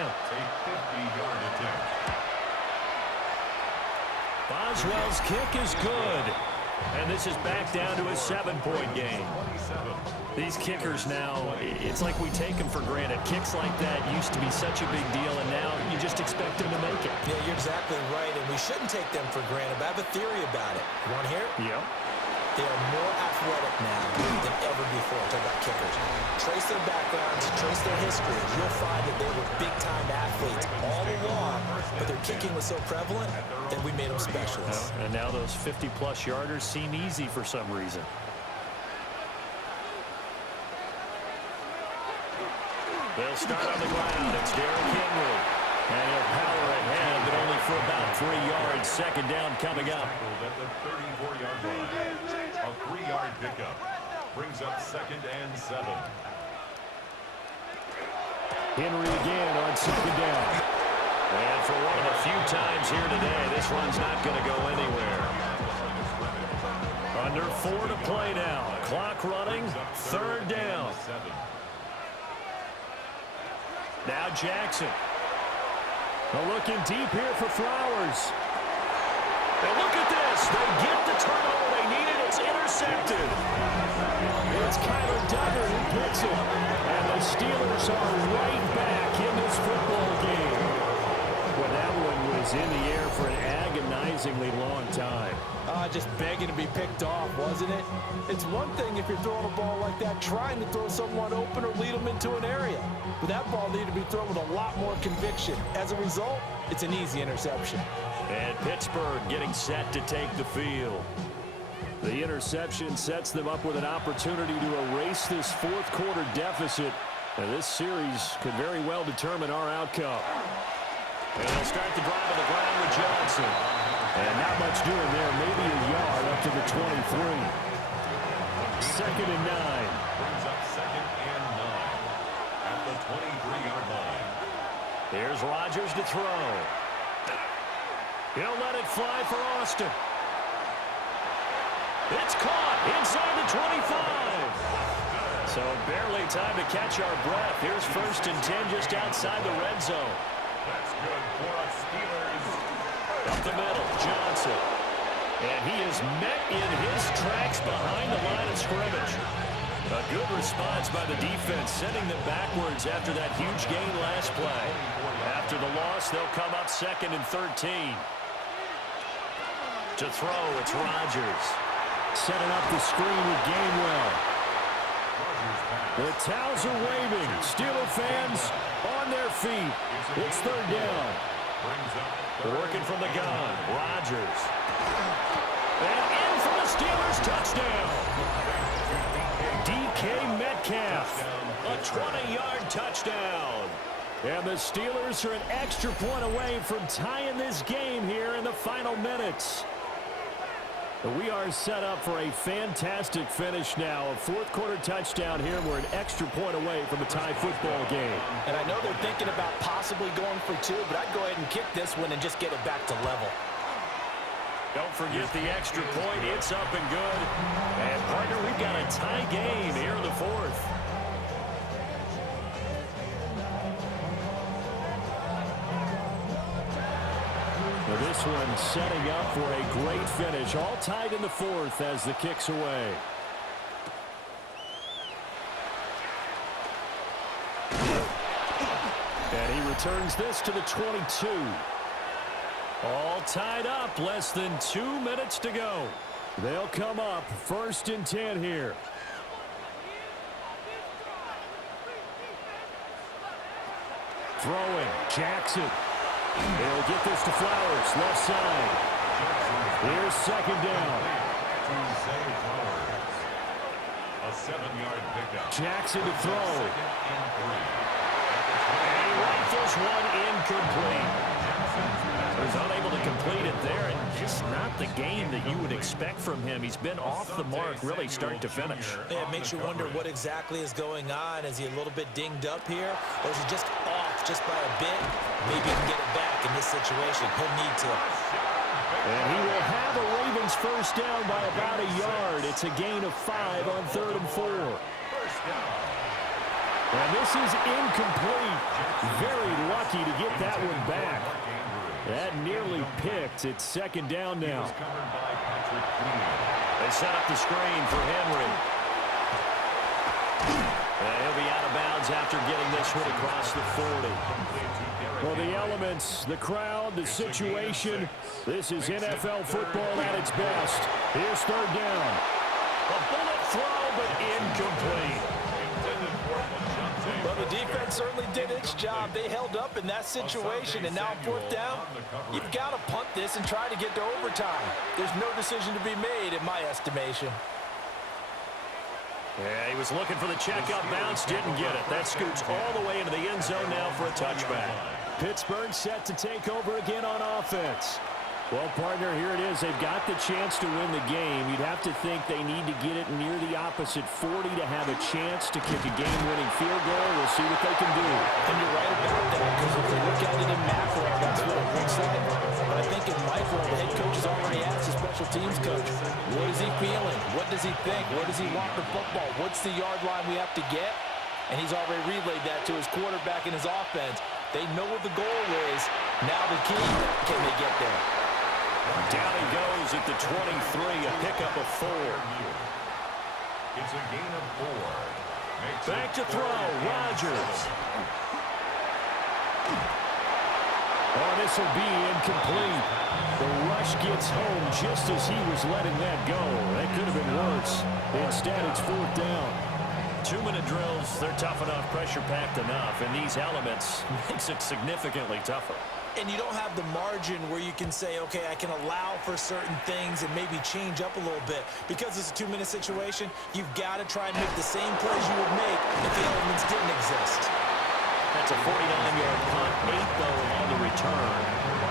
50-yard attempt. Boswell's kick is good. And this is back down to a 7-point game. These kickers now, it's like we take them for granted. Kicks like that used to be such a big deal, and now you just expect them to make it. Yeah, you're exactly right, and we shouldn't take them for granted, but I have a theory about it. You want to hear it? Yep. They are more athletic now than ever before. Talk about kickers. Trace their backgrounds, trace their history. You'll find that they were big-time athletes all along, but their kicking was so prevalent that we made them specialists. And now those 50-plus yarders seem easy for some reason. They'll start on the ground. It's Derrick Henry. And he'll power ahead, but only for about 3 yards. 2nd down coming up. At the 34-yard line. A 3-yard pickup. Brings up 2nd and 7. Henry again on 2nd down. And for one of the few times here today, this run's not going to go anywhere. Under 4 to play now. Clock running. 3rd down. Now Jackson. Looking deep here for Flowers. And look at this. They get the turnover they needed. It's intercepted. It's Kyler Duggar who picks it. And the Steelers are right back in this football game. Well, that one was in the air for an agonizingly long time. Just begging to be picked off, wasn't it? It's one thing if you're throwing a ball like that, trying to throw someone open or lead them into an area. But that ball needed to be thrown with a lot more conviction. As a result, it's an easy interception. And Pittsburgh getting set to take the field. The interception sets them up with an opportunity to erase this 4th quarter deficit. And this series could very well determine our outcome. And they'll start the drive on the ground with Johnson. And not much doing there. Maybe a yard up to the 23. 2nd and 9. Brings up 2nd and 9. At the 23-yard line. Here's Rodgers to throw. He'll let it fly for Austin. It's caught inside the 25. So barely time to catch our breath. Here's 1st and 10 just outside the red zone. That's good for us Steelers. Up the middle, Johnson. And he is met in his tracks behind the line of scrimmage. A good response by the defense, sending them backwards after that huge gain last play. After the loss, they'll come up 2nd and 13. To throw, it's Rodgers. Setting up the screen with Gainwell. The towels are waving. Steeler fans on their feet. It's 3rd down. Working from the gun, Rodgers. And in for the Steelers touchdown. DK Metcalf, a 20-yard touchdown. And the Steelers are an extra point away from tying this game here in the final minutes. We are set up for a fantastic finish now. A fourth-quarter touchdown here. We're an extra point away from a tie football game. And I know they're thinking about possibly going for two, but I'd go ahead and kick this one and just get it back to level. Don't forget the extra point. It's up and good. And, partner, we've got a tie game here in the fourth. Now this one setting up for a great finish. All tied in the fourth as the kick's away. And he returns this to the 22. All tied up, less than 2 minutes to go. They'll come up 1st and 10 here. Throwing, Jackson. They'll get this to Flowers, left side. Here's 2nd down. A 7-yard pickup. Jackson to throw. And he rifles one incomplete. He's unable to complete it there, and just not the game that you would expect from him. He's been off the mark really start to finish. Yeah, it makes you wonder what exactly is going on. Is he a little bit dinged up here, or is he just off just by a bit? Maybe he can get it back in this situation. He'll need to. And he will have a Ravens first down by about a yard. It's a gain of 5 on 3rd and 4. And this is incomplete. Very lucky to get that one back. That nearly picked. It's 2nd down now. They set up the screen for Henry. And he'll be out of bounds after getting this one across the 40. Well, the elements, the crowd, the situation, this is NFL football at its best. Here's 3rd down. A bullet throw, but incomplete. Well, the defense certainly did its job. They held up in that situation, and now on 4th down, you've got to punt this and try to get to overtime. There's no decision to be made in my estimation. Yeah, he was looking for the checkup bounce, didn't get it. That scoots all the way into the end zone now for a touchback. Pittsburgh set to take over again on offense. Well, partner, here it is. They've got the chance to win the game. You'd have to think they need to get it near the opposite 40 to have a chance to kick a game-winning field goal. We'll see what they can do. And you're right about that, because if you look at it in macro, that's what it looks like. But I think in micro, the head coach has already asked the special teams coach, what is he feeling? What does he think? Where does he want the football? What's the yard line we have to get? And he's already relayed that to his quarterback and his offense. They know what the goal is. Now the key, can they get there? Down he goes at the 23, a pickup of 4. It's a gain of 4. Back to throw, Rodgers. Oh, this will be incomplete. The rush gets home just as he was letting that go. That could have been worse. Instead, it's 4th down. 2-minute drills, they're tough enough, pressure-packed enough, and these elements makes it significantly tougher. And you don't have the margin where you can say, okay, I can allow for certain things and maybe change up a little bit. Because it's a 2-minute situation, you've got to try and make the same plays you would make if the elements didn't exist. That's a 49-yard punt, 8 though on the return.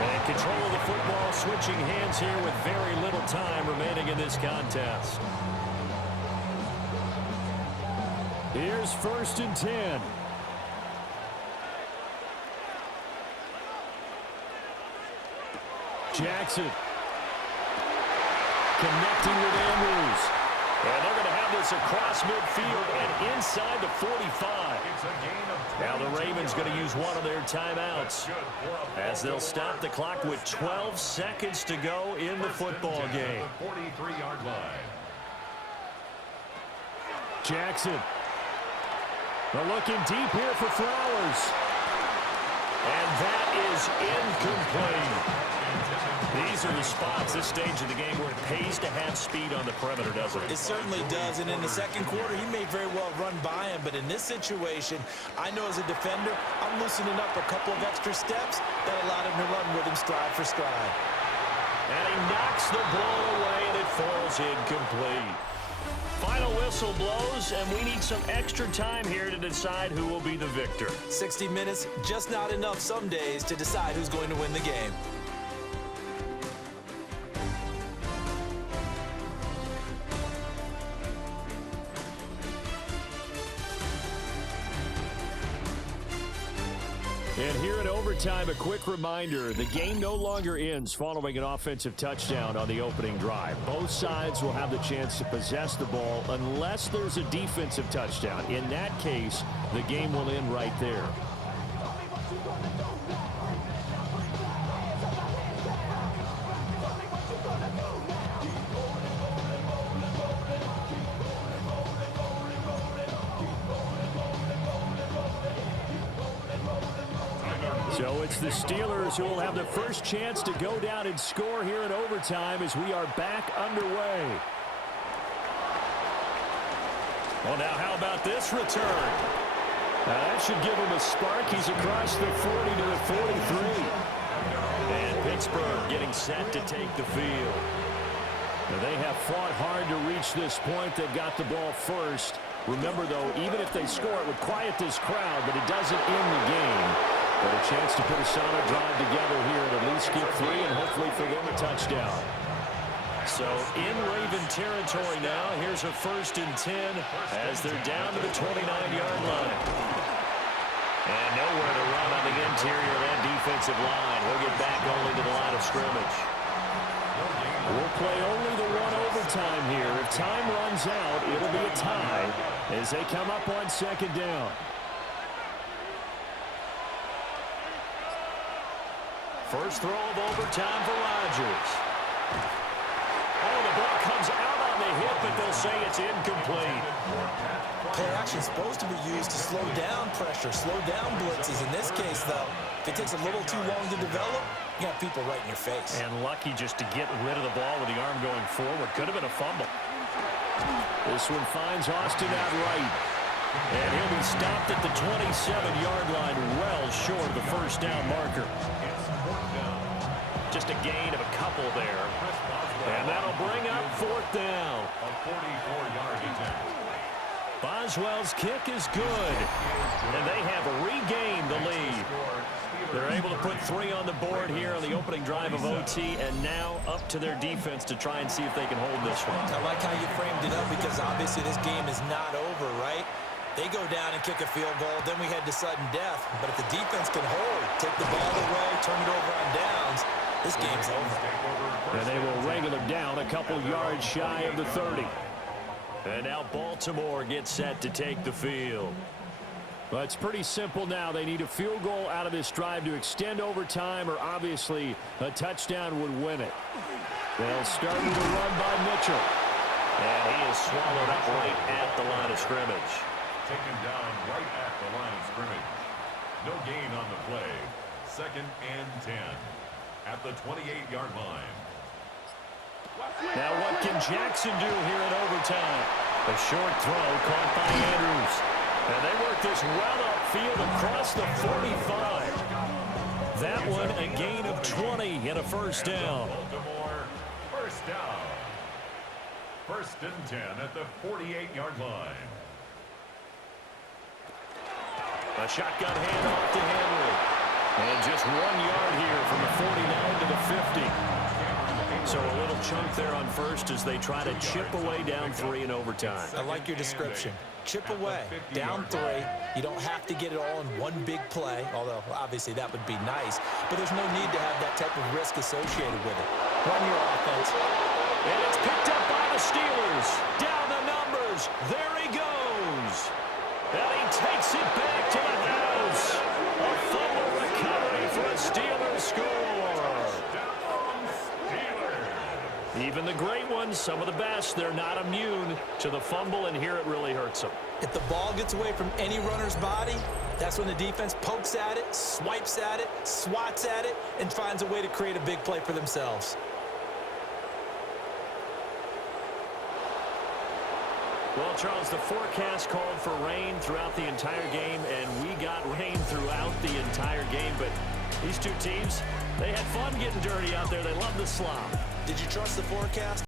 And control of the football, switching hands here with very little time remaining in this contest. Here's 1st and 10. Jackson connecting with Andrews. And they're going to have this across midfield and inside the 45. Now the Ravens going to use one of their timeouts as they'll stop the clock with 12 seconds to go in the football game. 43-yard line. Jackson. They're looking deep here for Flowers. And that is incomplete. These are the spots, this stage of the game, where it pays to have speed on the perimeter, doesn't it? It certainly does, and in the 2nd quarter, he may very well run by him, but in this situation, I know as a defender, I'm loosening up a couple of extra steps that allowed him to run with him stride for stride. And he knocks the ball away, and it falls incomplete. Final whistle blows, and we need some extra time here to decide who will be the victor. 60 minutes, just not enough some days to decide who's going to win the game. And here in overtime, a quick reminder, the game no longer ends following an offensive touchdown on the opening drive. Both sides will have the chance to possess the ball unless there's a defensive touchdown. In that case, the game will end right there. So it's the Steelers who will have the first chance to go down and score here in overtime as we are back underway. Well, now how about this return? Now that should give him a spark. He's across the 40 to the 43. And Pittsburgh getting set to take the field. Now they have fought hard to reach this point. They've got the ball first. Remember, though, even if they score, it would quiet this crowd, but it doesn't end the game. But a chance to put a solid drive together here and at least get 3 and hopefully for them a touchdown. So in Raven territory now, here's a 1st and 10 as they're down to the 29-yard line. And nowhere to run on the interior of that defensive line. He'll get back only to the line of scrimmage. We'll play only the one overtime here. If time runs out, it'll be a tie as they come up on 2nd down. First throw of overtime for Rodgers. Oh, the ball comes out on the hip, but they'll say it's incomplete. Play action is supposed to be used to slow down pressure, slow down blitzes. In this case, though, if it takes a little too long to develop, you got people right in your face. And lucky just to get rid of the ball with the arm going forward. Could have been a fumble. This one finds Austin out right. And he'll be stopped at the 27-yard line, well short of the first down marker. Just a gain of a couple there. And that'll bring up 4th down. A 44-yard attempt. Boswell's kick is good. And they have regained the lead. They're able to put 3 on the board here on the opening drive of OT, and now up to their defense to try and see if they can hold this one. I like how you framed it up because obviously this game is not over, right? They go down and kick a field goal, then we head to sudden death. But if the defense can hold, take the ball away, turn it over on downs, this game's over. And they will wrangle him down a couple yards shy of the 30. And now Baltimore gets set to take the field. Well, it's pretty simple now. They need a field goal out of this drive to extend overtime, or obviously a touchdown would win it. They'll start with a run by Mitchell. And he is swallowed up right at the line of scrimmage. Taken down right at the line of scrimmage. No gain on the play. 2nd and 10 at the 28-yard line. Now what can Jackson do here in overtime? A short throw caught by Andrews. And they work this well upfield across the 45. That one a gain of 20 and a first down. Baltimore, first down. 1st and 10 at the 48-yard line. A shotgun handoff to Henry. And just 1 yard here from the 49 to the 50. So a little chunk there on first as they try to chip away down 3 in overtime. I like your description. Chip away, down 3. You don't have to get it all in one big play, although obviously that would be nice. But there's no need to have that type of risk associated with it. Run your offense. And it's picked up by the Steelers. Down the numbers. There he goes. And he takes it back to the house. A fumble recovery for a Steelers score. Even the great ones, some of the best, they're not immune to the fumble, and here it really hurts them. If the ball gets away from any runner's body, that's when the defense pokes at it, swipes at it, swats at it, and finds a way to create a big play for themselves. Well, Charles, the forecast called for rain throughout the entire game, and we got rain throughout the entire game. But these two teams, they had fun getting dirty out there. They love the slop. Did you trust the forecast?